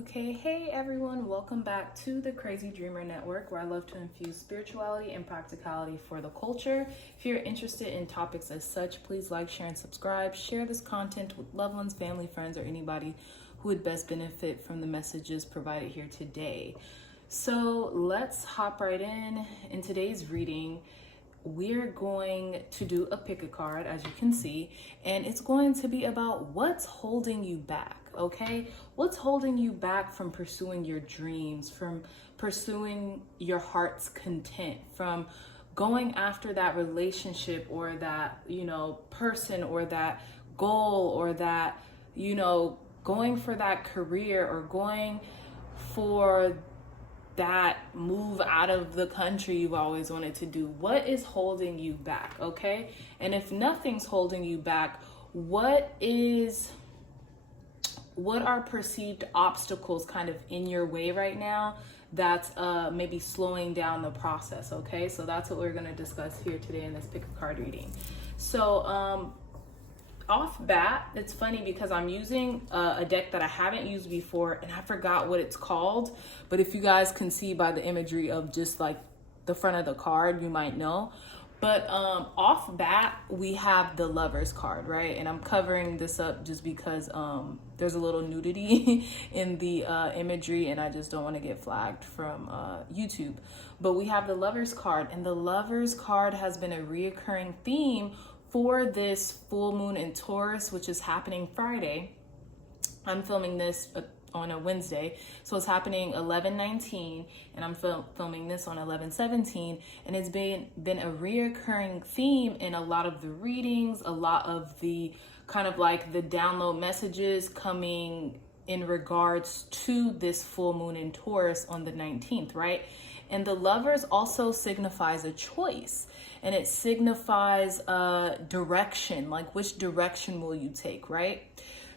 Okay, hey everyone, welcome back to the Crazy Dreamer Network, where I love to infuse spirituality and practicality for the culture. If you're interested in topics as such, please like, share, and subscribe. Share this content with loved ones, family, friends, or anybody who would best benefit from the messages provided here today. So let's hop right in. In today's reading, we're going to do a pick a card, as you can see, and it's going to be about what's holding you back, okay? What's holding you back from pursuing your dreams, from pursuing your heart's content, from going after that relationship or that, person or that goal or that, going for that career or going for that move out of the country you've always wanted to do. What is holding you back, okay? And if nothing's holding you back, what are perceived obstacles kind of in your way right now that's maybe slowing down the process, okay? So that's what we're going to discuss here today in this pick a card reading. So off bat, it's funny because I'm using a deck that I haven't used before and I forgot what it's called, but if you guys can see by the imagery of just like the front of the card, you might know. But off bat, we have the Lovers card, right? And I'm covering this up just because there's a little nudity in the imagery and I just don't want to get flagged from YouTube. But we have the Lovers card, and the Lovers card has been a reoccurring theme for this full moon in Taurus, which is happening Friday. I'm filming this on a Wednesday, so it's happening 11/19, and I'm filming this on 11/17, and it's been a reoccurring theme in a lot of the readings, a lot of the kind of like the download messages coming in regards to this full moon in Taurus on the 19th, right? And the Lovers also signifies a choice, and it signifies direction, like which direction will you take, right?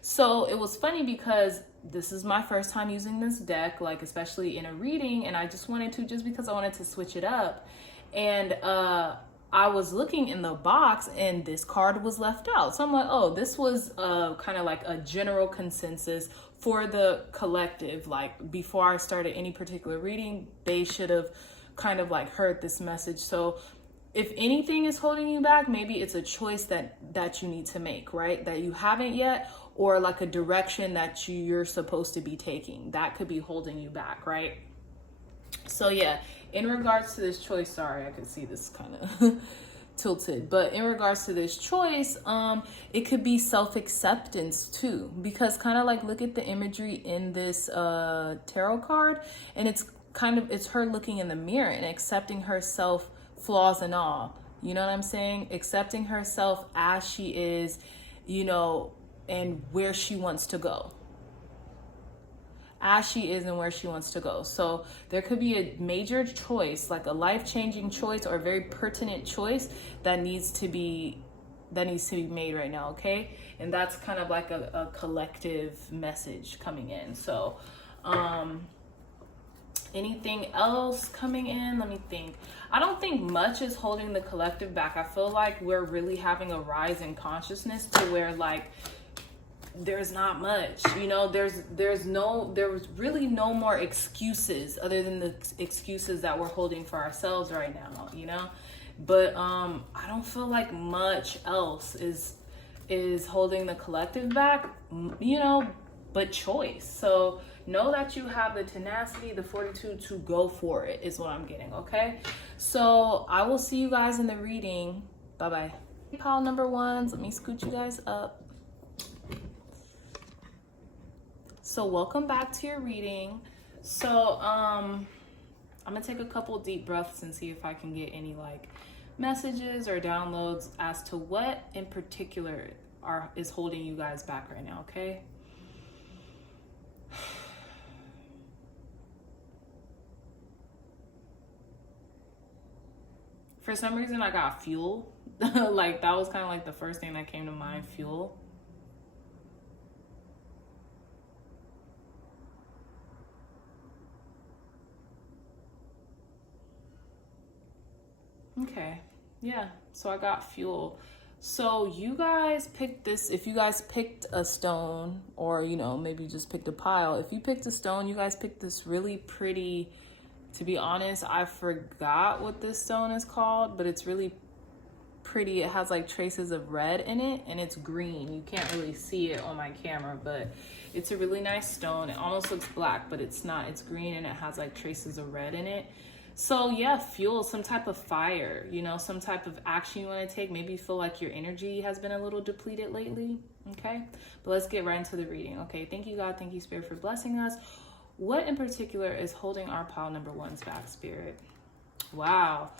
So it was funny because this is my first time using this deck, like especially in a reading, and I just wanted to switch it up. And I was looking in the box and this card was left out. So I'm like, oh, this was kind of like a general consensus for the collective. Like before I started any particular reading, they should have kind of like heard this message. So if anything is holding you back, maybe it's a choice that you need to make, right? That you haven't yet, or like a direction that you're supposed to be taking. That could be holding you back, right? So yeah, in regards to this choice, sorry, I could see this kind of tilted, but in regards to this choice, it could be self-acceptance too, because kind of like look at the imagery in this tarot card, and it's her looking in the mirror and accepting herself, flaws and all, you know what I'm saying? Accepting herself as she is, and where she wants to go. As she is and where she wants to go. So there could be a major choice, like a life-changing choice or a very pertinent choice that needs to be made right now, okay? And that's kind of like a collective message coming in. So anything else coming in? Let me think. I don't think much is holding the collective back. I feel like we're really having a rise in consciousness to where like there's not much, there was really no more excuses other than the excuses that we're holding for ourselves right now, but I don't feel like much else is holding the collective back, but choice. So know that you have the tenacity, the fortitude to go for it is what I'm getting, okay? So I will see you guys in the reading. Bye-bye. Pile number ones, let me scoot you guys up. So welcome back to your reading. So I'm gonna take a couple deep breaths and see if I can get any like messages or downloads as to what in particular is holding you guys back right now, okay? For some reason I got fuel. Like that was kind of like the first thing that came to mind, fuel. Okay, yeah, so I got fuel. So you guys picked this, if you guys picked a stone, or, you know, maybe just picked a pile. If you picked a stone, you guys picked this really pretty, to be honest, I forgot what this stone is called, but it's really pretty. It has like traces of red in it, and it's green. You can't really see it on my camera, but it's a really nice stone. It almost looks black, but it's not. It's green, and it has like traces of red in it. So yeah, fuel, some type of fire, you know, some type of action you want to take. Maybe you feel like your energy has been a little depleted lately. Okay, but let's get right into the reading. Okay, thank you, God. Thank you, Spirit, for blessing us. What in particular is holding our pile number one's back, Spirit? Wow.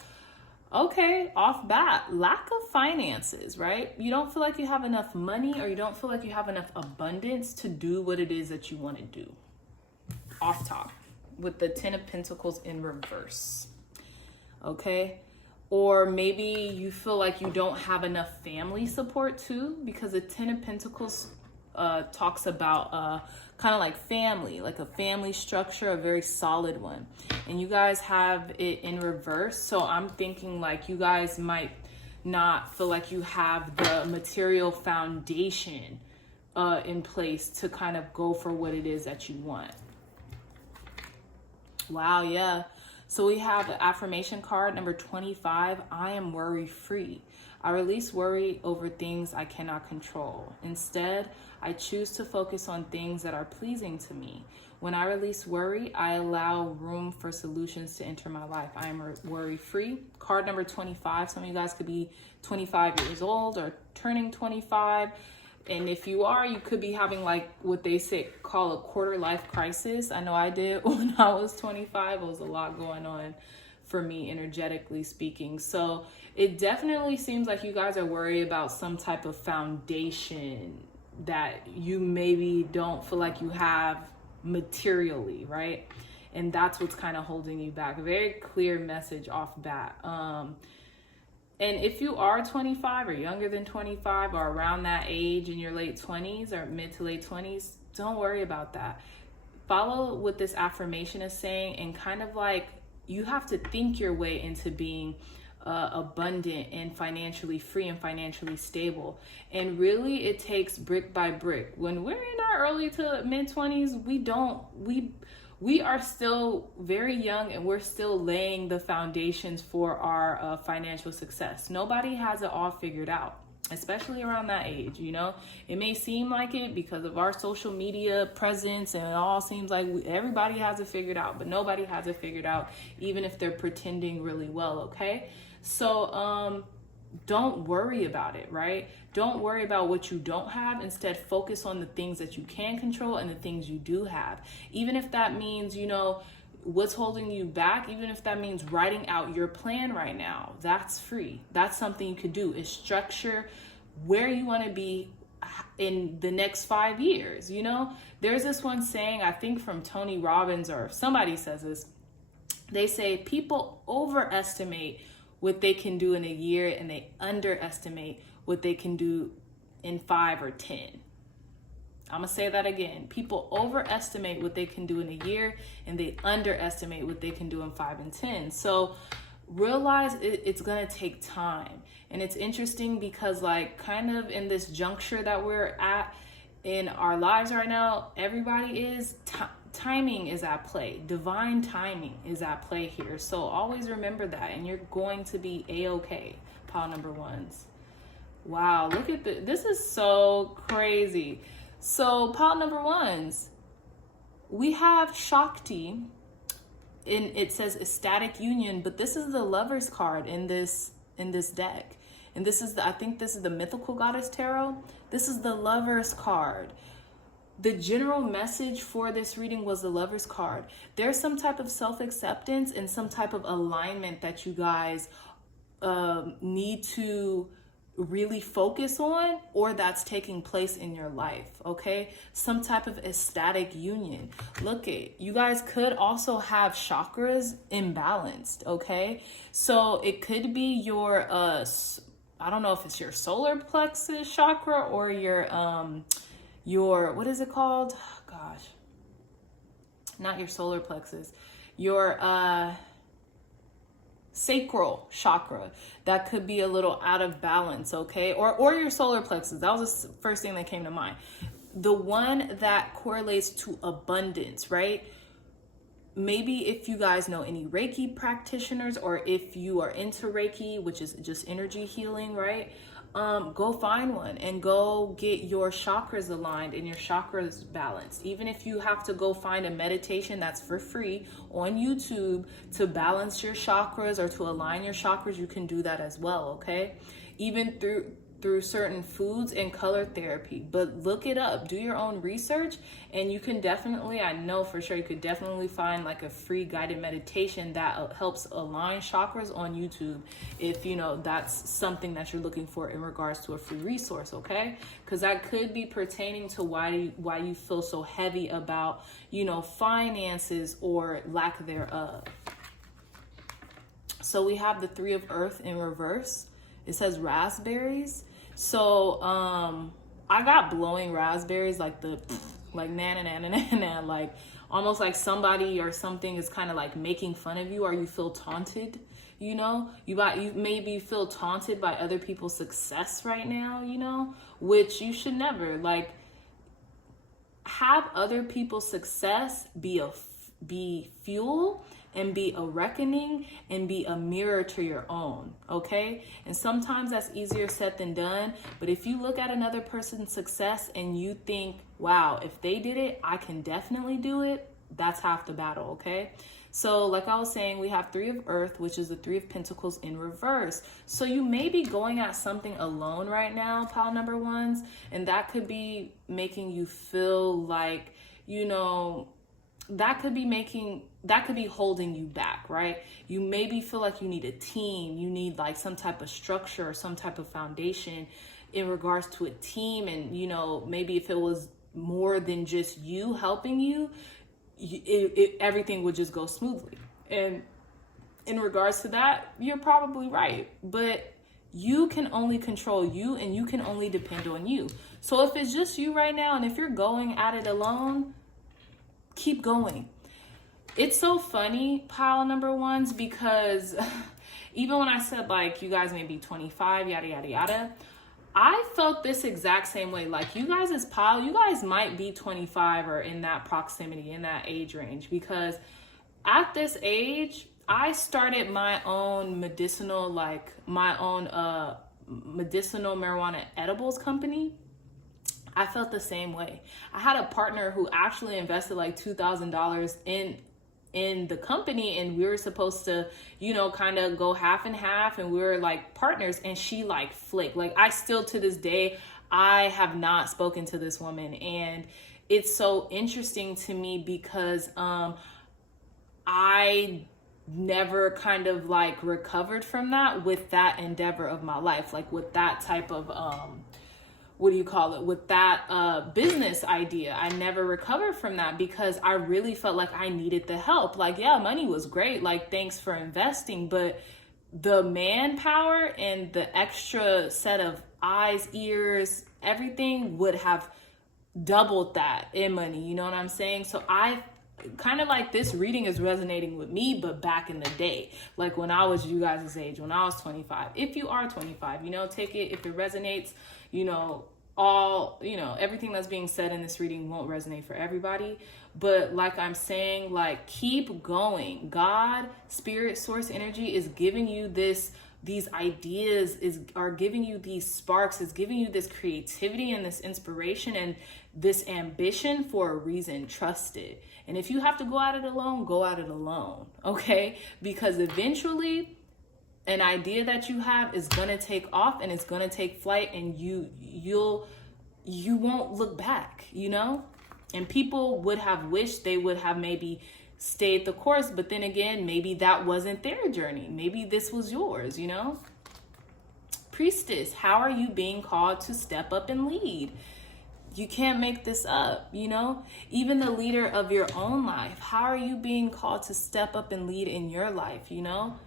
Okay, off bat, lack of finances, right? You don't feel like you have enough money, or you don't feel like you have enough abundance to do what it is that you want to do. Off top, with the 10 of Pentacles in reverse. Okay, or maybe you feel like you don't have enough family support too, because the 10 of Pentacles talks about kind of like family, like a family structure, a very solid one. And you guys have it in reverse. So I'm thinking like you guys might not feel like you have the material foundation in place to kind of go for what it is that you want. Wow, yeah. So we have the affirmation card number 25. I am worry free. I release worry over things I cannot control. Instead, I choose to focus on things that are pleasing to me. When I release worry, I allow room for solutions to enter my life. I am worry free. Card number 25. Some of you guys could be 25 years old or turning 25. And if you are, you could be having like what they say call a quarter life crisis. I know I did when I was 25. It was a lot going on for me, energetically speaking. So it definitely seems like you guys are worried about some type of foundation that you maybe don't feel like you have materially, right? And that's what's kind of holding you back. A very clear message off bat. And if you are 25 or younger than 25 or around that age in your late 20s or mid to late 20s, don't worry about that. Follow what this affirmation is saying, and kind of like you have to think your way into being abundant and financially free and financially stable. And really it takes brick by brick. When we're in our early to mid 20s, we are still very young, and we're still laying the foundations for our financial success. Nobody has it all figured out, especially around that age. You know, it may seem like it because of our social media presence, and it all seems like everybody has it figured out, but nobody has it figured out, even if they're pretending really well. Okay, so don't worry about it, right? Don't worry about what you don't have. Instead, focus on the things that you can control and the things you do have. Even if that means, you know, what's holding you back, even if that means writing out your plan right now, that's free. That's something you could do, is structure where you want to be in the next 5 years. You know, there's this one saying, I think from Tony Robbins, or somebody says this. They say people overestimate what they can do in a year, and they underestimate what they can do in 5 or 10. I'm gonna say that again. People overestimate what they can do in a year, and they underestimate what they can do in 5 and 10. So realize it's gonna take time. And it's interesting because like kind of in this juncture that we're at in our lives right now, everybody is timing is at play. Divine timing is at play here. So always remember that, and you're going to be a-okay, pile number ones. Wow, look at this. This is so crazy. So pile number ones, we have Shakti, and it says ecstatic union, but this is the Lover's card in this deck. And this is I think this is the Mythical Goddess Tarot. This is the Lover's card. The general message for this reading was the Lover's card. There's some type of self-acceptance and some type of alignment that you guys need to really focus on, or that's taking place in your life. Okay, some type of ecstatic union. Look at, you guys could also have chakras imbalanced. Okay, so it could be your I don't know if it's your solar plexus chakra or your what is it called? Oh, gosh, not your solar plexus, your sacral chakra that could be a little out of balance, okay? Or your solar plexus. That was the first thing that came to mind. The one that correlates to abundance, right? Maybe if you guys know any Reiki practitioners, or if you are into Reiki, which is just energy healing, right? Go find one and go get your chakras aligned and your chakras balanced. Even if you have to go find a meditation that's for free on YouTube to balance your chakras or to align your chakras, you can do that as well, okay? Even through certain foods and color therapy. But look it up, do your own research, and you can definitely, I know for sure, you could definitely find like a free guided meditation that helps align chakras on YouTube, if you know that's something that you're looking for in regards to a free resource, okay? Because that could be pertaining to why you feel so heavy about, you know, finances or lack thereof. So we have the 3 of Earth in reverse. It says raspberries. So I got blowing raspberries, like like na like almost like somebody or something is kind of like making fun of you, or you feel taunted, you know? You maybe feel taunted by other people's success right now, you know, which you should never. Like, have other people's success be fuel and be a reckoning and be a mirror to your own, okay? And sometimes that's easier said than done, but if you look at another person's success and you think, wow, if they did it, I can definitely do it, that's half the battle, okay? So like I was saying, we have 3 of Earth, which is the 3 of Pentacles in reverse. So you may be going at something alone right now, pile number ones, and that could be making you feel like, you know, that could be holding you back, right? You maybe feel like you need a team, you need like some type of structure or some type of foundation in regards to a team. And, you know, maybe if it was more than just you helping you, everything would just go smoothly. And in regards to that, you're probably right. But you can only control you, and you can only depend on you. So if it's just you right now, and if you're going at it alone, keep going. It's so funny, pile number ones, because even when I said like you guys may be 25, yada yada yada, I felt this exact same way. Like, you guys as pile, you guys might be 25 or in that proximity, in that age range, because at this age I started my own medicinal marijuana edibles company. I felt the same way. I had a partner who actually invested like $2,000 in the company, and we were supposed to, you know, kind of go half and half, and we were like partners, and she like flicked. Like, I still to this day, I have not spoken to this woman, and it's so interesting to me because I never kind of like recovered from that with that endeavor of my life, like with that type of with that business idea. I never recovered from that because I really felt like I needed the help. Like, yeah, money was great, like, thanks for investing, but the manpower and the extra set of eyes, ears, everything would have doubled that in money, you know what I'm saying? So I kind of like, this reading is resonating with me, but back in the day, like when I was you guys' age, when I was 25. If you are 25, you know, take it if it resonates. You know, everything that's being said in this reading won't resonate for everybody, but like I'm saying, like, keep going. God, spirit, source energy is giving you these ideas, are giving you these sparks, is giving you this creativity and this inspiration and this ambition for a reason. Trust it. And if you have to go at it alone, go at it alone, okay? Because eventually an idea that you have is gonna take off, and it's gonna take flight, and you won't look back, you know? And people would have wished they would have maybe stayed the course, but then again, maybe that wasn't their journey. Maybe this was yours, you know? Priestess, how are you being called to step up and lead? You can't make this up, you know? Even the leader of your own life, how are you being called to step up and lead in your life, you know?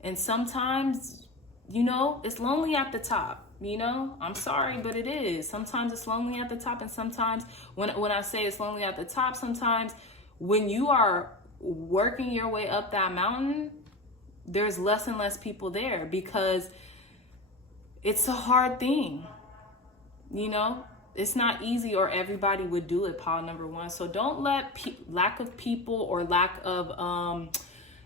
And sometimes, you know, it's lonely at the top, you know? I'm sorry, but it is. Sometimes it's lonely at the top, and sometimes when I say it's lonely at the top, sometimes when you are working your way up that mountain, there's less and less people there because it's a hard thing. You know, it's not easy, or everybody would do it, pile number one. So don't let lack of people or lack of,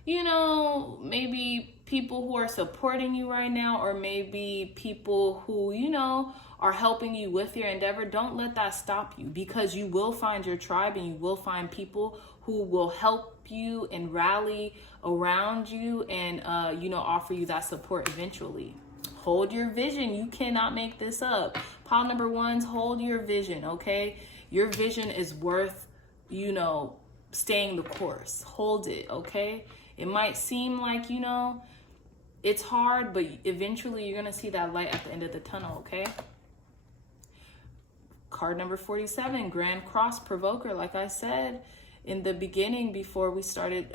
you know, maybe people who are supporting you right now, or maybe people who, you know, are helping you with your endeavor. Don't let that stop you, because you will find your tribe and you will find people who will help you and rally around you and, you know, offer you that support eventually. Hold your vision. You cannot make this up. Pile number ones, hold your vision, okay? Your vision is worth, you know, staying the course. Hold it, okay? It might seem like, you know, it's hard, but eventually you're going to see that light at the end of the tunnel, okay? Card number 47, Grand Cross Provoker. Like I said in the beginning, before we started,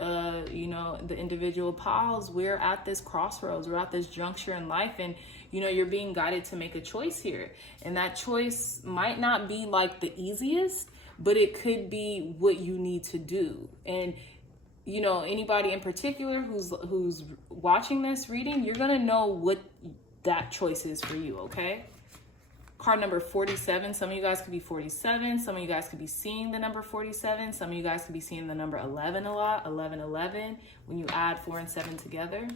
you know, the individual piles, we're at this crossroads. We're at this juncture in life, and, you know, you're being guided to make a choice here. And that choice might not be like the easiest, but it could be what you need to do. And, you know, anybody in particular who's watching this reading, you're going to know what that choice is for you, okay? Card number 47. Some of you guys could be 47. Some of you guys could be seeing the number 47. Some of you guys could be seeing the number 11 a lot. 11 when you add 4 and 7 together.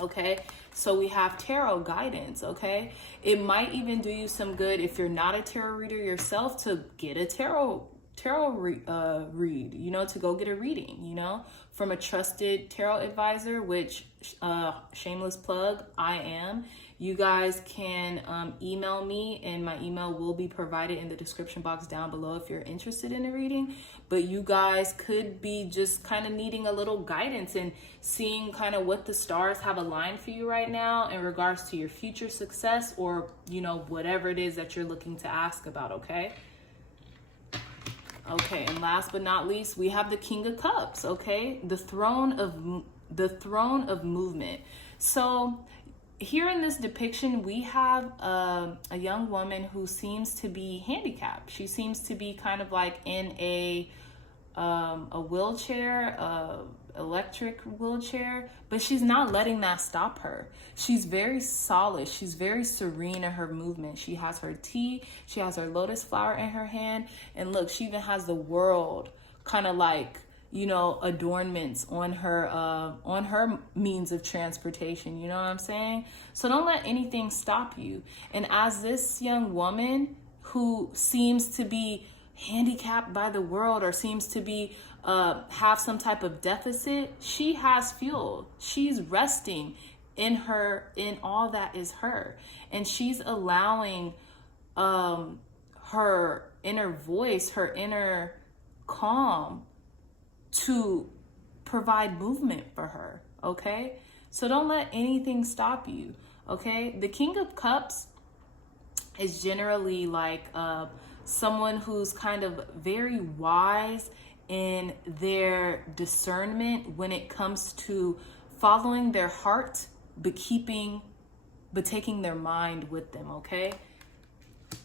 Okay, so we have tarot guidance. Okay, it might even do you some good if you're not a tarot reader yourself to get a tarot read, you know, to go get a reading, you know, from a trusted tarot advisor, which shameless plug, I am. You guys can email me, and my email will be provided in the description box down below if you're interested in a reading. But you guys could be just kind of needing a little guidance and seeing kind of what the stars have aligned for you right now in regards to your future success, or, you know, whatever it is that you're looking to ask about, okay? Okay, and last but not least, we have the King of Cups, okay? The throne of movement. So here in this depiction, we have a young woman who seems to be handicapped. She seems to be kind of like in a wheelchair, electric wheelchair, but she's not letting that stop her. She's very solid. She's very serene in her movement. She has her tea. She has her lotus flower in her hand. And look, she even has the world kind of like, you know, adornments on her means of transportation. You know what I'm saying? So don't let anything stop you. And as this young woman who seems to be handicapped by the world, or seems to be have some type of deficit, she has fuel. She's resting in all that is her, and she's allowing her inner voice, her inner calm to provide movement for her, okay? So don't let anything stop you, okay? The King of Cups is generally like someone who's kind of very wise in their discernment when it comes to following their heart, but taking their mind with them, okay?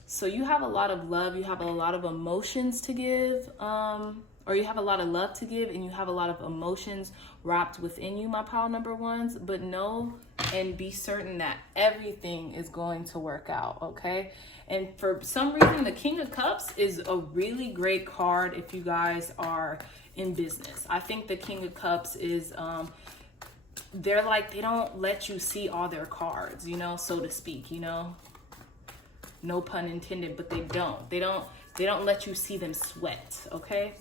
So you have a lot of love, you have a lot of emotions to give, or you have a lot of love to give, and you have a lot of emotions wrapped within you, my pile number ones. But know and be certain that everything is going to work out, okay? And for some reason, the King of Cups is a really great card if you guys are in business. I think the King of Cups is, they're like, they don't let you see all their cards, you know, so to speak, you know? No pun intended, but they don't let you see them sweat, okay?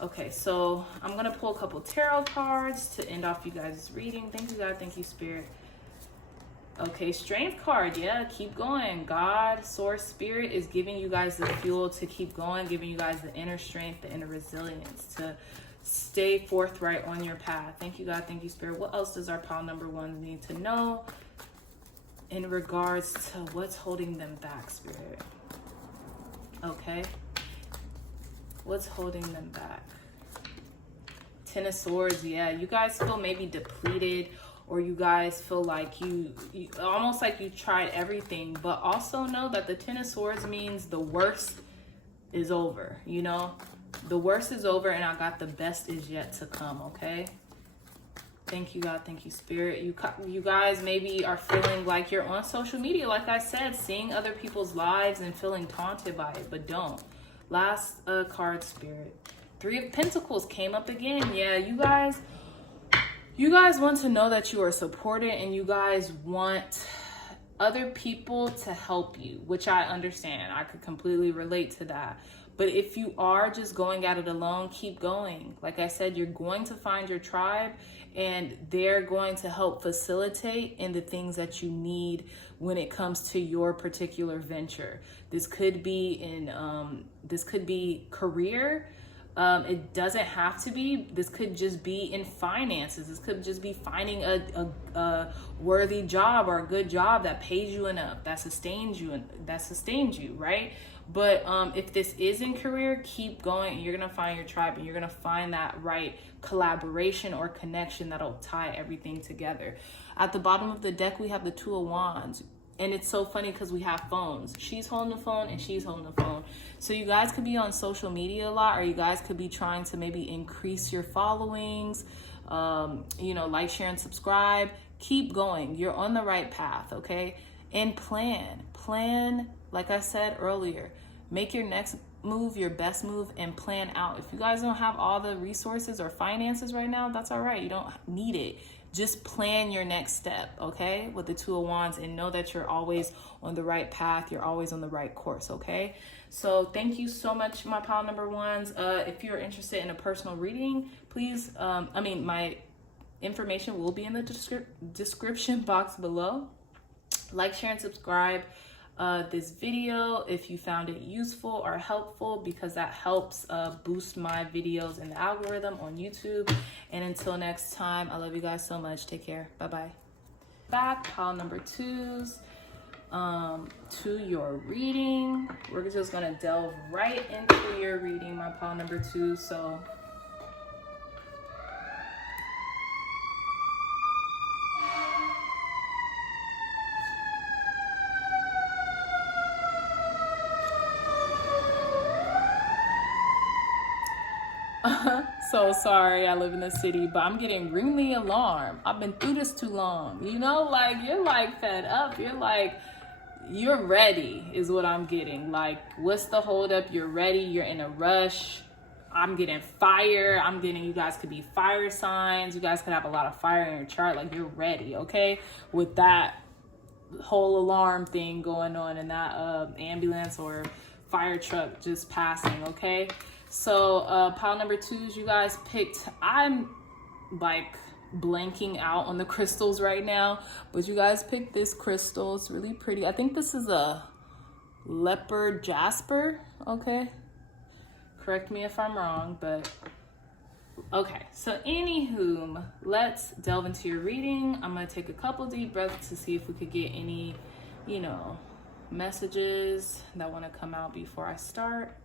Okay, so I'm going to pull a couple tarot cards to end off you guys' reading. Thank you, God. Thank you, Spirit. Okay, Strength card. Yeah, keep going. God, Source, Spirit is giving you guys the fuel to keep going, giving you guys the inner strength, the inner resilience to stay forthright on your path. Thank you, God. Thank you, Spirit. What else does our pile number one need to know in regards to what's holding them back, Spirit? Okay. What's holding them back? Ten of Swords. Yeah, you guys feel maybe depleted, or you guys feel like you almost like you tried everything, but also know that the Ten of Swords means the worst is over, you know? The worst is over, and I got the best is yet to come, okay? Thank you, God. Thank you, Spirit. You guys maybe are feeling like you're on social media, like I said, seeing other people's lives and feeling taunted by it, but don't. Last card, Spirit. 3 of Pentacles came up again. Yeah, you guys want to know that you are supported, and you guys want other people to help you, which I understand. I could completely relate to that. But if you are just going at it alone, keep going. Like I said, you're going to find your tribe, and they're going to help facilitate in the things that you need when it comes to your particular venture. This could be career. It doesn't have to be. This could just be in finances. This could just be finding a worthy job or a good job that pays you enough, that sustains you, right? But if this is in career, keep going. You're gonna find your tribe, and you're gonna find that right collaboration or connection that'll tie everything together. At the bottom of the deck, we have the 2 of Wands. And it's so funny because we have phones. She's holding the phone and she's holding the phone. So you guys could be on social media a lot, or you guys could be trying to maybe increase your followings, like, share, and subscribe. Keep going. You're on the right path, okay? And plan, like I said earlier, make your next move your best move and plan out. If you guys don't have all the resources or finances right now, that's all right. You don't need it. Just plan your next step, okay, with the 2 of Wands, and know that you're always on the right path. You're always on the right course, okay? So thank you so much, my pile number ones. If you're interested in a personal reading, please, my information will be in the description box below. Like, share, and subscribe this video if you found it useful or helpful, because that helps boost my videos in the algorithm on YouTube. And until next time, I love you guys so much. Take care. Bye-bye. Back, pile number 2s to your reading. We're just going to delve right into your reading, my pile number 2. So so sorry, I live in the city, but I'm getting ring the alarm. I've been through this too long. Like, you're like fed up. You're ready is what I'm getting. Like, what's the hold up? You're ready. You're in a rush. I'm getting fire. You guys could be fire signs. You guys could have a lot of fire in your chart. Like, you're ready, okay? With that whole alarm thing going on, and that ambulance or fire truck just passing, okay? So pile number 2s, you guys picked. I'm like blanking out on the crystals right now, but you guys picked this crystal. It's really pretty. I think this is a leopard jasper, okay? Correct me if I'm wrong, but okay. So anywho, let's delve into your reading. I'm gonna take a couple deep breaths to see if we could get any, messages that want to come out before I start.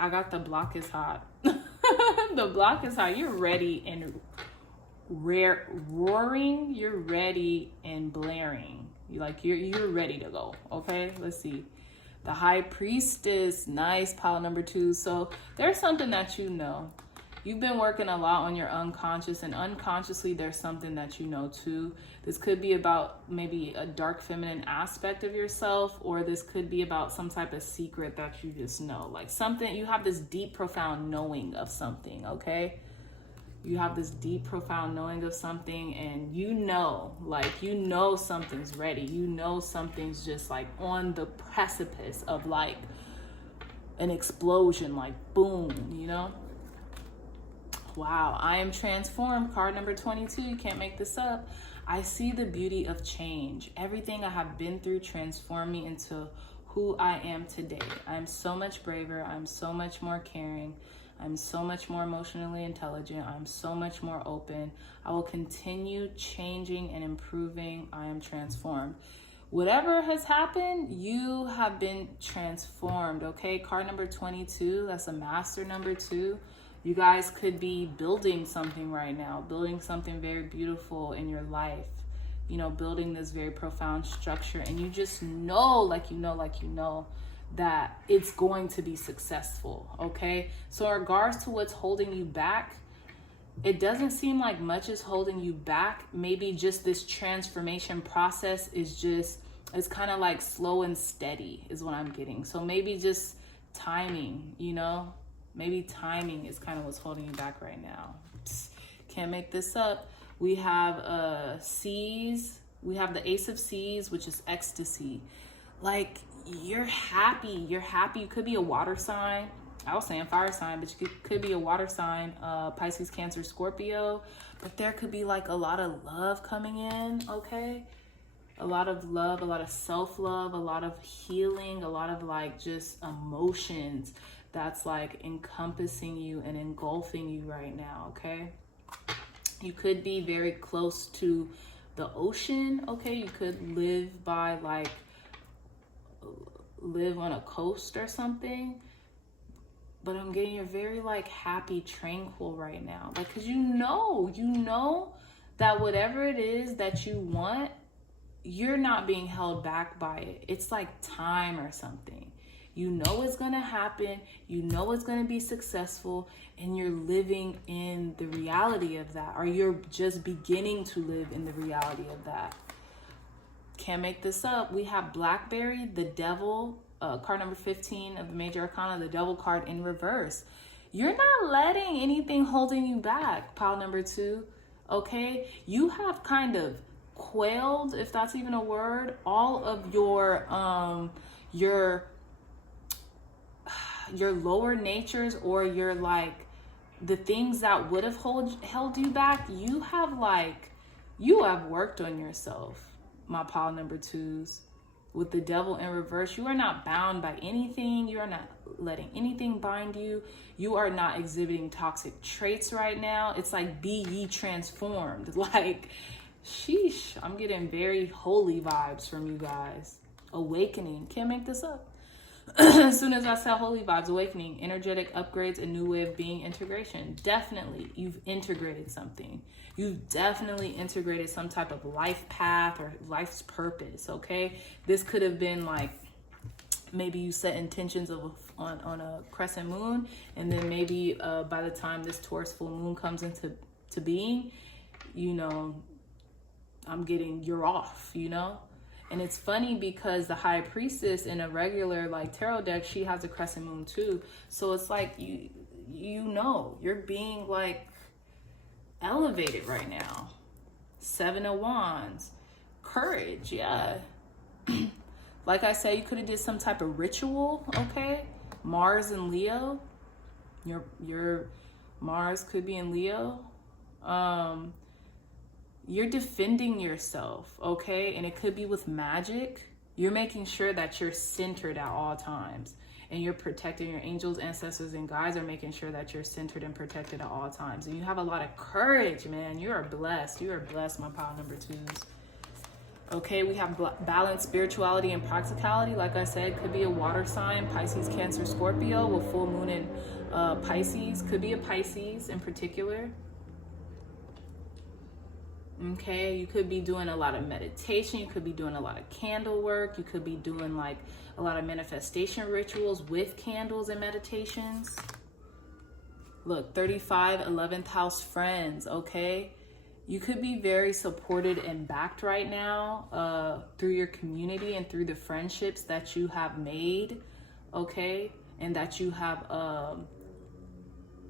I got the block is hot. The block is hot. You're ready and roaring. You're ready and blaring. You're ready to go. Okay, let's see. The High Priestess. Nice, pile number 2. So there's something that you've been working a lot on your unconscious, and unconsciously there's something that too. This could be about maybe a dark feminine aspect of yourself, or this could be about some type of secret that you just know. Like something, you have this deep, profound knowing of something, okay? You have this deep, profound knowing of something, and something's ready. Something's just like on the precipice of like an explosion, like boom, Wow, I am transformed. Card number 22. You can't make this up. I see the beauty of change. Everything I have been through transformed me into who I am today. I'm so much braver. I'm so much more caring. I'm so much more emotionally intelligent. I'm so much more open. I will continue changing and improving. I am transformed. Whatever has happened, you have been transformed, okay? Card number 22, that's a master number 2. You guys could be building something right now, building something very beautiful in your life. you know, building this very profound structure, and you just know, like you know, that it's going to be successful, okay? So in regards to what's holding you back, it doesn't seem like much is holding you back. Maybe just this transformation process is it's kind of like slow and steady is what I'm getting. So maybe just timing, you know, maybe timing is kind of what's holding you back right now. Can't make this up. We have C's. We have the Ace of C's, which is ecstasy. Like, you're happy. You could be a water sign. I was saying fire sign, but you could be a water sign, Pisces, Cancer, Scorpio. But there could be like a lot of love coming in, okay? A lot of love, a lot of self-love, a lot of healing, a lot of like just emotions that's like encompassing you and engulfing you right now, okay? You could be very close to the ocean, okay? You could live on a coast or something. But I'm getting you're very like happy, tranquil right now. Like, cause you know that whatever it is that you want, you're not being held back by it. It's like time or something. You know it's gonna happen. You know it's gonna be successful, and you're living in the reality of that, or you're just beginning to live in the reality of that. Can't make this up. We have Blackberry, the Devil, card number 15 of the Major Arcana, the Devil card in reverse. You're not letting anything holding you back, pile number 2. Okay, you have kind of quailed, if that's even a word, all of your lower natures, or your like the things that would have held you back. You have worked on yourself, my pile number 2s. With the Devil in reverse, you are not bound by anything. You are not letting anything bind you. You are not exhibiting toxic traits right now. It's like, be ye transformed. Like, sheesh, I'm getting very holy vibes from you guys. Awakening. Can't make this up. As soon as I said holy vibes, awakening, energetic upgrades, a new way of being, integration. Definitely, you've integrated something. You've definitely integrated some type of life path or life's purpose, okay? This could have been like, maybe you set intentions on a crescent moon, and then maybe by the time this Taurus full moon comes into being, you know, I'm getting you're off, you know? And it's funny because the High Priestess in a regular like tarot deck, she has a crescent moon too. So it's like you know, you're being like elevated right now. 7 of Wands, courage, yeah. Like I said, you could have did some type of ritual, okay? Mars and Leo. Your Mars could be in Leo. You're defending yourself, okay? And it could be with magic. You're making sure that you're centered at all times. And you're protecting your angels, ancestors, and guides are making sure that you're centered and protected at all times. And you have a lot of courage, man. You are blessed. You are blessed, my pile number 2s. Okay, we have balance, spirituality, and practicality. Like I said, could be a water sign, Pisces, Cancer, Scorpio, with full moon in Pisces. Could be a Pisces in particular. Okay, you could be doing a lot of meditation. You could be doing a lot of candle work. You could be doing like a lot of manifestation rituals with candles and meditations. Look, 35, 11th house friends, okay? You could be very supported and backed right now through your community and through the friendships that you have made, okay? And that you have,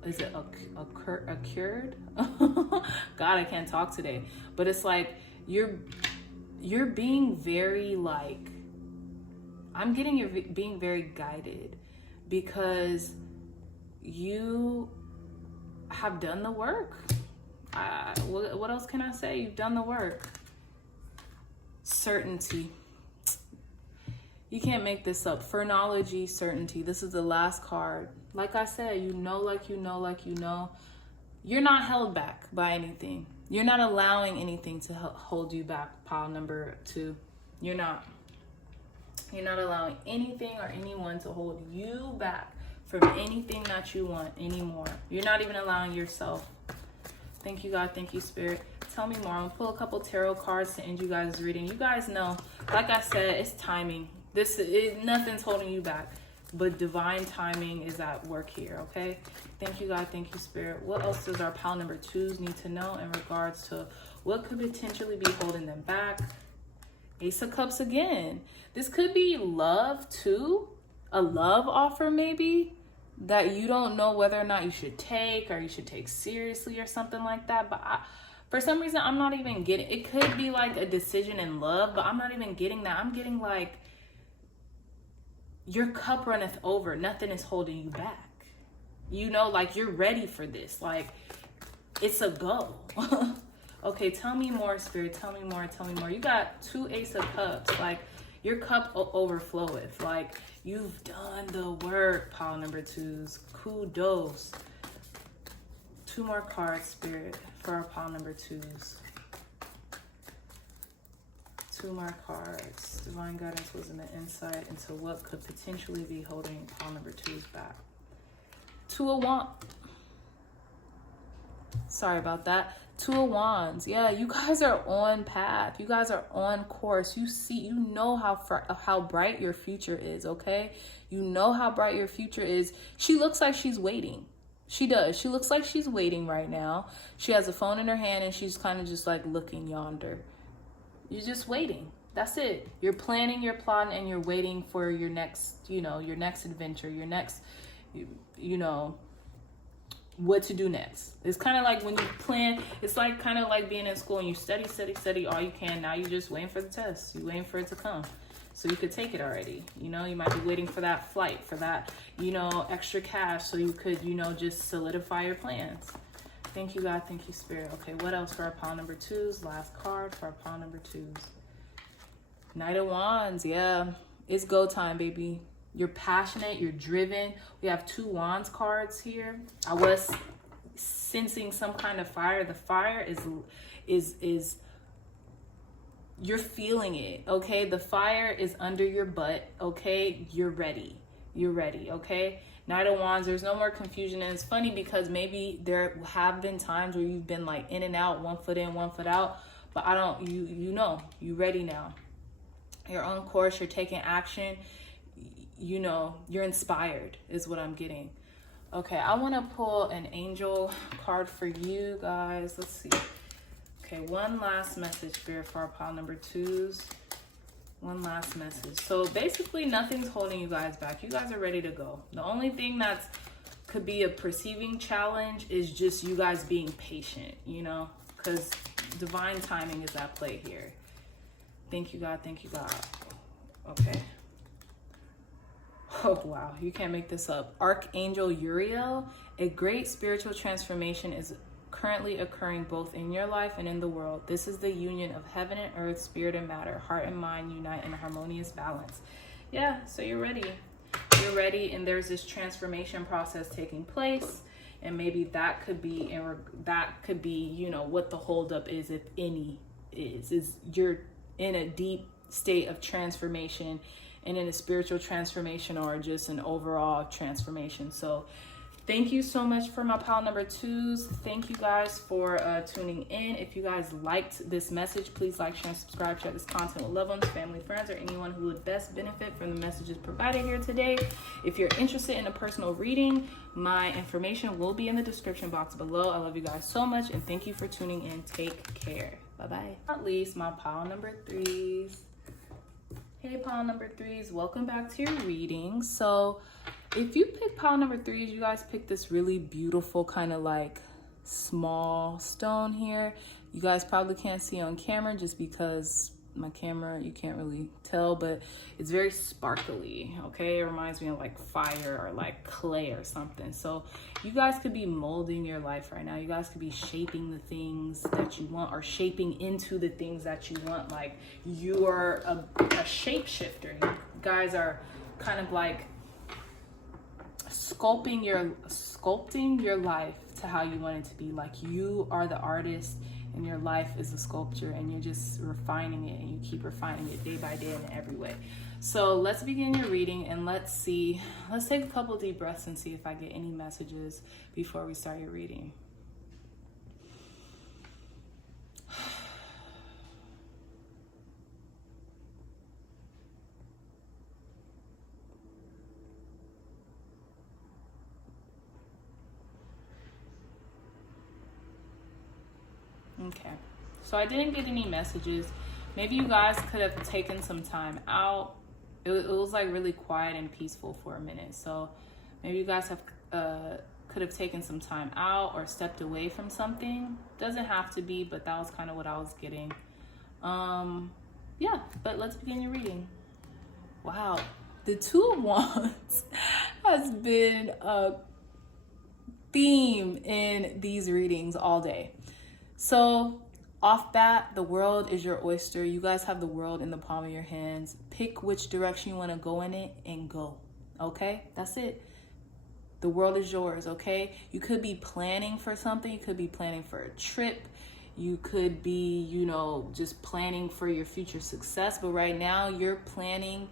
is it occurred? God, I can't talk today. But it's like, you're being very like, I'm getting you're being very guided because you have done the work. What else can I say? You've done the work. Certainty. You can't make this up. Phrenology, certainty. This is the last card. Like I said, you know, like you know. You're not held back by anything. You're not allowing anything to hold you back, pile number 2. You're not. You're not allowing anything or anyone to hold you back from anything that you want anymore. You're not even allowing yourself. Thank you, God. Thank you, Spirit. Tell me more. I'm going to pull a couple tarot cards to end you guys' reading. You guys know, like I said, it's timing. Nothing's holding you back. But divine timing is at work here, okay? Thank you, God. Thank you, Spirit. What else does our pile number 2s need to know in regards to what could potentially be holding them back? Ace of Cups again. This could be love, too. A love offer, maybe, that you don't know whether or not you should take or you should take seriously or something like that. But for some reason, I'm not even getting... It could be like a decision in love, but I'm not even getting that. I'm getting like... Your cup runneth over. Nothing is holding you back. You know, like you're ready for this. Like it's a go. Okay, tell me more, Spirit. Tell me more. Tell me more. You got 2 Ace of Cups. Like your cup overfloweth. Like you've done the work, pile number 2s. Kudos. 2 more cards, Spirit, for our pile number 2s. 2 more cards. Divine guidance was in the insight into what could potentially be holding pile number 2's back. 2 of Wands. Sorry about that. 2 of Wands. Yeah, you guys are on path. You guys are on course. You know how bright your future is, okay? You know how bright your future is. She looks like she's waiting. She does. She looks like she's waiting right now. She has a phone in her hand and she's kind of just like looking yonder. You're just waiting. That's it. You're planning, you're plotting, and you're waiting for your next, your next adventure, your next, what to do next. It's kind of like when you plan, it's like kind of like being in school and you study all you can. Now you're just waiting for the test. You're waiting for it to come so you could take it already. You might be waiting for that flight, for that, extra cash so you could, just solidify your plans. Thank you, God. Thank you, Spirit. Okay, what else for our pile number 2s? Last card for our pile number 2s. Knight of Wands. Yeah, it's go time, baby. You're passionate. You're driven. We have 2 Wands cards here. I was sensing some kind of fire. The fire is you're feeling it, okay? The fire is under your butt, okay? You're ready. You're ready, okay? Knight of Wands, there's no more confusion. And it's funny because maybe there have been times where you've been like in and out, 1 foot in, 1 foot out. But you ready now. You're on course, you're taking action. You're inspired is what I'm getting. Okay, I want to pull an angel card for you guys. Let's see. Okay, one last message, Spirit, for our pile number 2s. One last message. So basically nothing's holding you guys back. You guys are ready to go. The only thing that could be a perceiving challenge is just you guys being patient, because divine timing is at play here. Thank you, God. Thank you, God. Okay. Oh, wow. You can't make this up. Archangel Uriel, a great spiritual transformation is currently occurring both in your life and in the world. This is the union of heaven and earth, spirit and matter, heart and mind unite in a harmonious balance. Yeah, so you're ready. You're ready, and there's this transformation process taking place, and maybe that could be what the holdup is, if any, is you're in a deep state of transformation, and in a spiritual transformation or just an overall transformation. So thank you so much for my pile number 2s. Thank you guys for tuning in. If you guys liked this message, please like, share, and subscribe. Share this content with loved ones, family, friends, or anyone who would best benefit from the messages provided here today. If you're interested in a personal reading, my information will be in the description box below. I love you guys so much, and thank you for tuning in. Take care. Bye-bye. At least my pile number 3s. Hey, pile number 3s, welcome back to your reading. So if you pick pile number 3s, you guys pick this really beautiful kind of like small stone here. You guys probably can't see on camera just because my camera, you can't really tell, but it's very sparkly, okay? It reminds me of like fire or like clay or something. So you guys could be molding your life right now. You guys could be shaping the things that you want, or shaping into the things that you want. Like you are a shapeshifter. You guys are kind of like sculpting your life to how you want it to be. Like you are the artist and your life is a sculpture, and you're just refining it, and you keep refining it day by day in every way. So let's begin your reading, and let's take a couple deep breaths and see if I get any messages before we start your reading. Okay. So I didn't get any messages. Maybe you guys could have taken some time out. It was like really quiet and peaceful for a minute. So maybe you guys have could have taken some time out or stepped away from something. Doesn't have to be, but that was kind of what I was getting. Yeah, but let's begin your reading. Wow, the Two of Wands has been a theme in these readings all day. So off bat, the world is your oyster. You guys have the world in the palm of your hands. Pick which direction you want to go in it and go. Okay, that's it. The world is yours. Okay, you could be planning for something. You could be planning for a trip. You could be, you know, just planning for your future success. But right now you're planning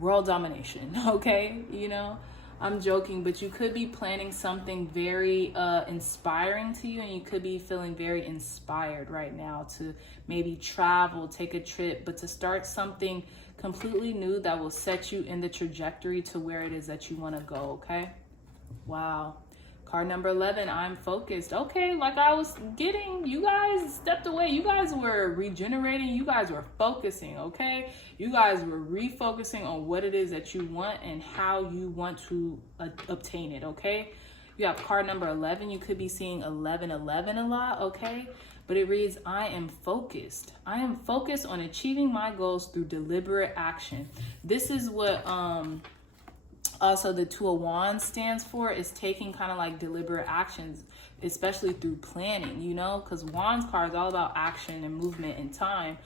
world domination. Okay, you know, I'm joking, but you could be planning something very inspiring to you, and you could be feeling very inspired right now to maybe travel, take a trip, but to start something completely new that will set you in the trajectory to where it is that you want to go. Okay, wow. Card number 11, I'm focused. Okay, like I was getting, you guys stepped away. You guys were regenerating. You guys were focusing, okay? You guys were refocusing on what it is that you want and how you want to obtain it, okay? You have card number 11. You could be seeing 1111 a lot, okay? But it reads, I am focused. I am focused on achieving my goals through deliberate action. This is what also the Two of Wands stands for, is taking kind of like deliberate actions, especially through planning, you know, because Wands card is all about action and movement and time.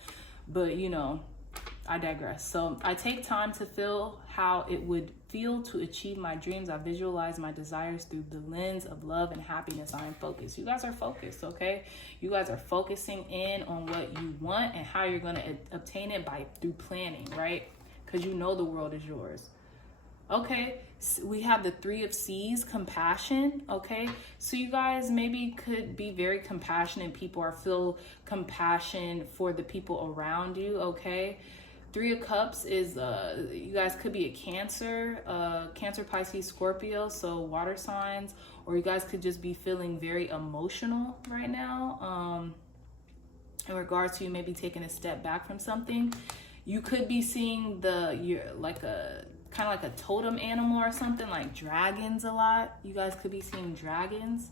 But, you know, I digress. So I take time to feel how it would feel to achieve my dreams. I visualize my desires through the lens of love and happiness. I am focused. You guys are focused, okay? You guys are focusing in on what you want and how you're going to obtain it through planning, right? Because you know the world is yours. Okay, so we have the Three of C's, compassion. Okay, so you guys maybe could be very compassionate people or feel compassion for the people around you. Okay, Three of Cups is you guys could be a Cancer, Pisces, Scorpio, so water signs, or you guys could just be feeling very emotional right now in regards to you maybe taking a step back from something. You could be seeing kind of like a totem animal or something, like dragons a lot. You guys could be seeing dragons.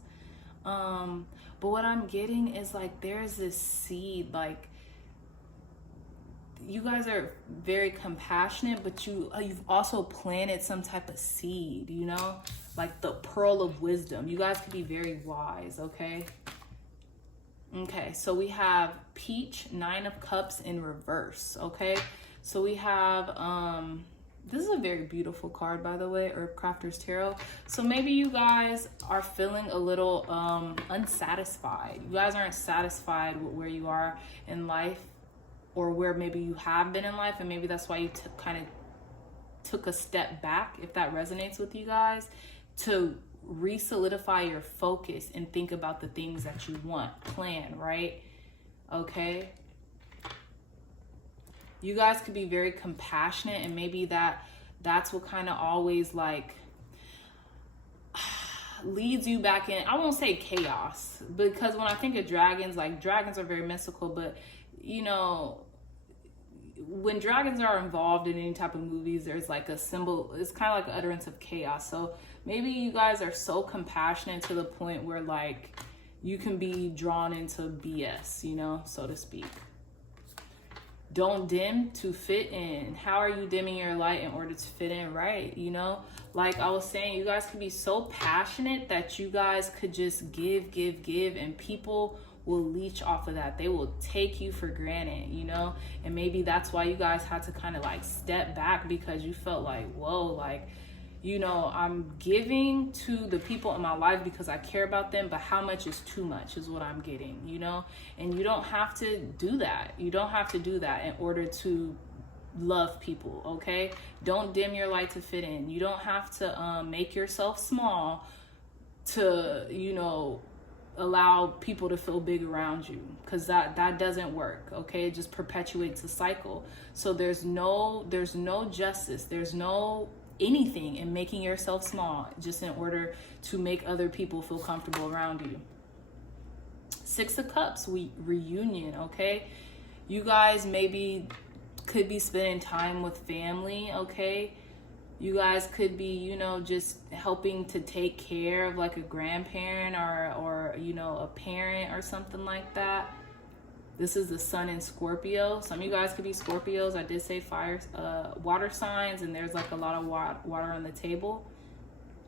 But what I'm getting is like there's this seed, like you guys are very compassionate, but you've also planted some type of seed, you know, like the pearl of wisdom. You guys could be very wise, okay? Okay, so we have Peach, Nine of Cups in reverse, okay? So we have this is a very beautiful card, by the way, or Crafter's Tarot. So maybe you guys are feeling a little unsatisfied. You guys aren't satisfied with where you are in life, or where maybe you have been in life, and maybe that's why you kind of took a step back, if that resonates with you guys, to re-solidify your focus and think about the things that you want, plan, right? Okay. You guys could be very compassionate, and maybe that's what kind of always like leads you back in, I won't say chaos, because when I think of dragons, like dragons are very mystical, but you know, when dragons are involved in any type of movies, there's like a symbol, it's kind of like an utterance of chaos. So maybe you guys are so compassionate to the point where like you can be drawn into BS, you know, so to speak. Don't dim to fit in. How are you dimming your light in order to fit in, right? You know, like I was saying, you guys could be so passionate that you guys could just give, and people will leech off of that. They will take you for granted, you know? And maybe that's why you guys had to kind of like step back, because you felt like, whoa, like, you know, I'm giving to the people in my life because I care about them, but how much is too much is what I'm getting, you know? And you don't have to do that. You don't have to do that in order to love people, okay? Don't dim your light to fit in. You don't have to make yourself small to, you know, allow people to feel big around you, because that doesn't work, okay? It just perpetuates a cycle. So there's no justice, there's no anything in making yourself small just in order to make other people feel comfortable around you. Six of Cups, reunion, okay? You guys maybe could be spending time with family, okay? You guys could be, you know, just helping to take care of like a grandparent or you know, a parent or something like that. This is the Sun in Scorpio. Some of you guys could be Scorpios. I did say fire, water signs, and there's like a lot of water on the table.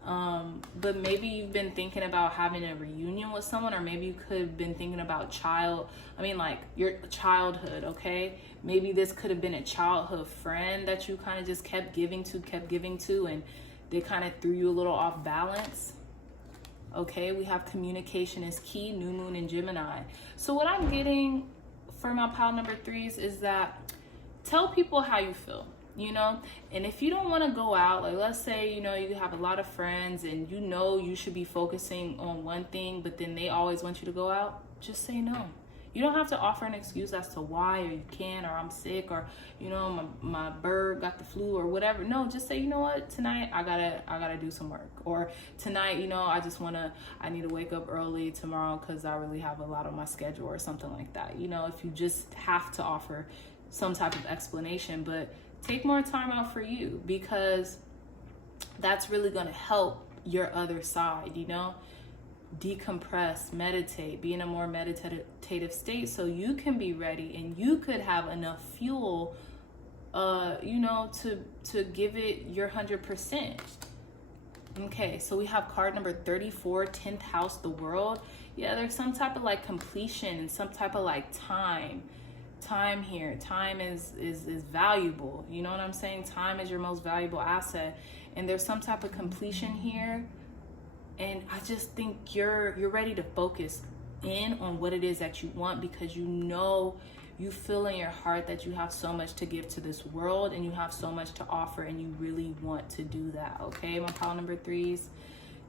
But maybe you've been thinking about having a reunion with someone, or maybe you could have been thinking about like your childhood, okay? Maybe this could have been a childhood friend that you kind of just kept giving to, and they kind of threw you a little off balance. Okay, we have communication is key, new moon in Gemini. So what I'm getting for my pile number 3s is that tell people how you feel, you know? And if you don't want to go out, like let's say, you know, you have a lot of friends and you know you should be focusing on one thing, but then they always want you to go out, just say no. You don't have to offer an excuse as to why, or you can't, or I'm sick, or, you know, my bird got the flu or whatever. No, just say, you know what, tonight I gotta do some work. Or tonight, you know, I need to wake up early tomorrow because I really have a lot on my schedule or something like that. You know, if you just have to offer some type of explanation, but take more time out for you, because that's really gonna help your other side, you know? Decompress, meditate, be in a more meditative state so you can be ready and you could have enough fuel, you know, to give it your 100%. Okay, so we have card number 34, 10th house, the World. Yeah, there's some type of like completion and some type of like time here. Time is valuable, you know what I'm saying? Time is your most valuable asset, and there's some type of completion here. And I just think you're ready to focus in on what it is that you want, because you know, you feel in your heart that you have so much to give to this world and you have so much to offer, and you really want to do that. Okay, my pile number 3s,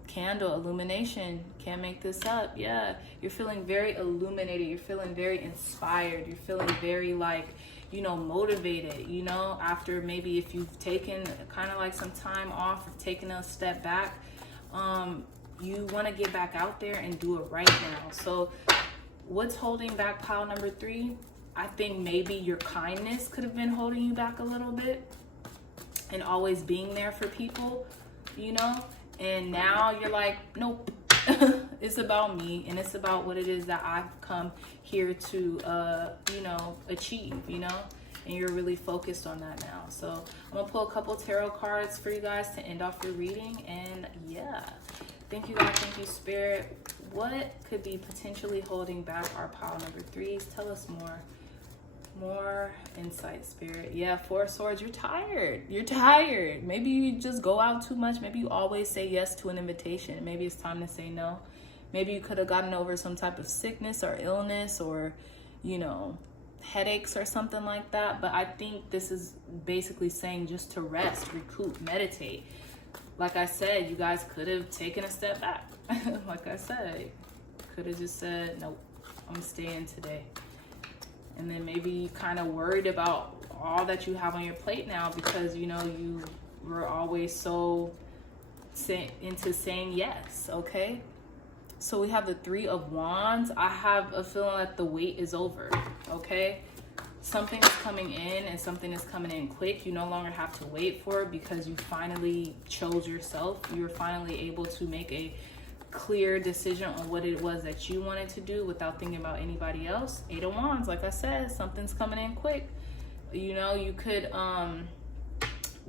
candle, illumination. Can't make this up. Yeah, you're feeling very illuminated, you're feeling very inspired, you're feeling very like, you know, motivated, you know, after maybe if you've taken kind of like some time off, or taken a step back, you want to get back out there and do it right now. So what's holding back pile number 3? I think maybe your kindness could have been holding you back a little bit, and always being there for people, you know? And now you're like, nope, it's about me, and it's about what it is that I've come here to, you know, achieve, you know? And you're really focused on that now. So I'm gonna pull a couple tarot cards for you guys to end off your reading. And yeah, thank you guys, thank you Spirit. What could be potentially holding back our pile number 3s? Tell us more insight, Spirit. Yeah, 4 of Swords, you're tired. Maybe you just go out too much. Maybe you always say yes to an invitation. Maybe it's time to say no. Maybe you could have gotten over some type of sickness or illness, or, you know, headaches or something like that. But I think this is basically saying just to rest, recoup, meditate. Like I said, you guys could have taken a step back. Like I said, could have just said, nope, I'm staying today. And then maybe you kind of worried about all that you have on your plate now, because, you know, you were always so into saying yes. Okay, so we have the 3 of Wands. I have a feeling that the wait is over. Okay, something is coming in, and something is coming in quick. You no longer have to wait for it, because you finally chose yourself. You were finally able to make a clear decision on what it was that you wanted to do without thinking about anybody else. 8 of Wands, like I said, something's coming in quick. You know, you could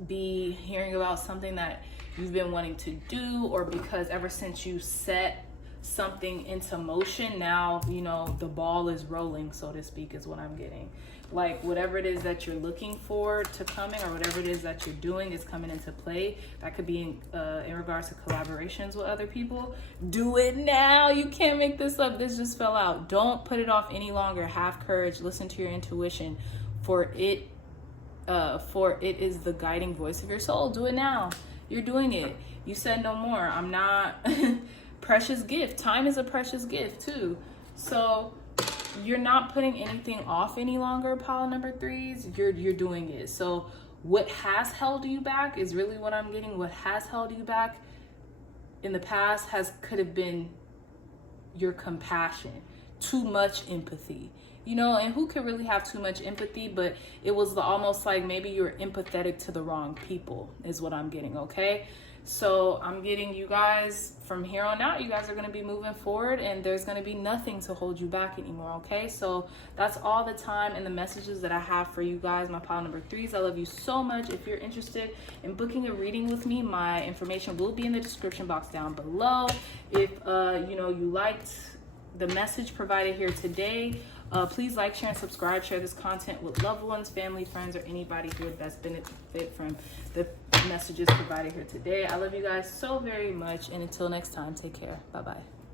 be hearing about something that you've been wanting to do, or because ever since you set something into motion, now, you know, the ball is rolling, so to speak, is what I'm getting. Like whatever it is that you're looking for to coming, or whatever it is that you're doing is coming into play. That could be in regards to collaborations with other people. Do it now. You can't make this up. This just fell out. Don't put it off any longer. Have courage. Listen to your intuition, for it is the guiding voice of your soul. Do it now. You're doing it. You said no more. I'm not. Precious gift. Time is a precious gift too. So you're not putting anything off any longer, pile number 3s. You're doing it. So what has held you back is really what I'm getting. What has held you back in the past could have been your compassion. too much empathy, you know, and who could really have too much empathy? But it was almost like maybe you're empathetic to the wrong people is what I'm getting, okay? So I'm getting you guys from here on out, you guys are going to be moving forward and there's going to be nothing to hold you back anymore, okay? So that's all the time and the messages that I have for you guys, my pile number 3s. I love you so much. If you're interested in booking a reading with me, my information will be in the description box down below. If, you know, you liked the message provided here today, please like, share, and subscribe. Share this content with loved ones, family, friends, or anybody here that's benefit from the messages provided here today. I love you guys so very much, and until next time, take care. Bye-bye.